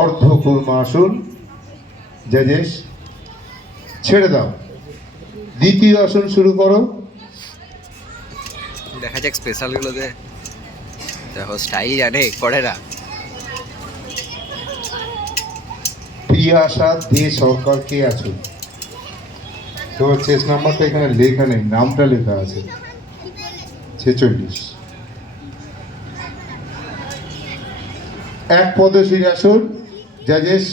অর্ধকূর্মা আসন। জাজেস ছেড়ে দাও। দ্বিতীয় আসন শুরু করো। দেখা যাক স্পেশাল গুলোতে দেখো স্টাইল জানে করে না। প্রিয়া আশা দে সরকার কে আছো? তোমার চেস নাম্বারটা এখানে লেখা নেই, নামটা লেখা আছে 46। এক পদশীর আসন। জাজেস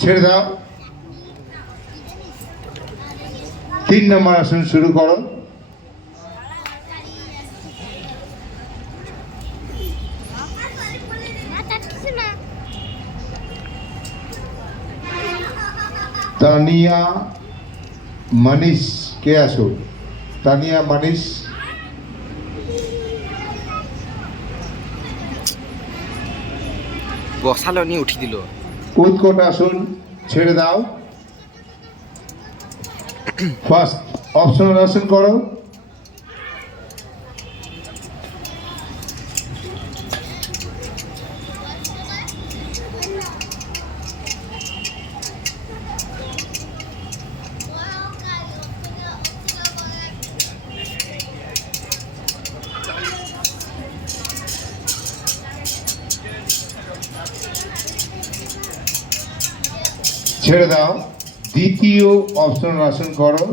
ছেড়ে দাও। 3 নম্বর আসন শুরু করো। তানিয়া মানিস কে আছো? তানিয়া মানিস। বসালো নিয়ে উঠি দিল। উৎকট আসন ছেড়ে দাও। ফার্স্ট অপশনাল আসন করো। ছেড়ে দাও। দ্বিতীয় অপশনাল আসন করো।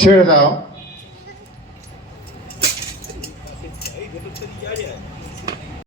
ছেড়ে দাও।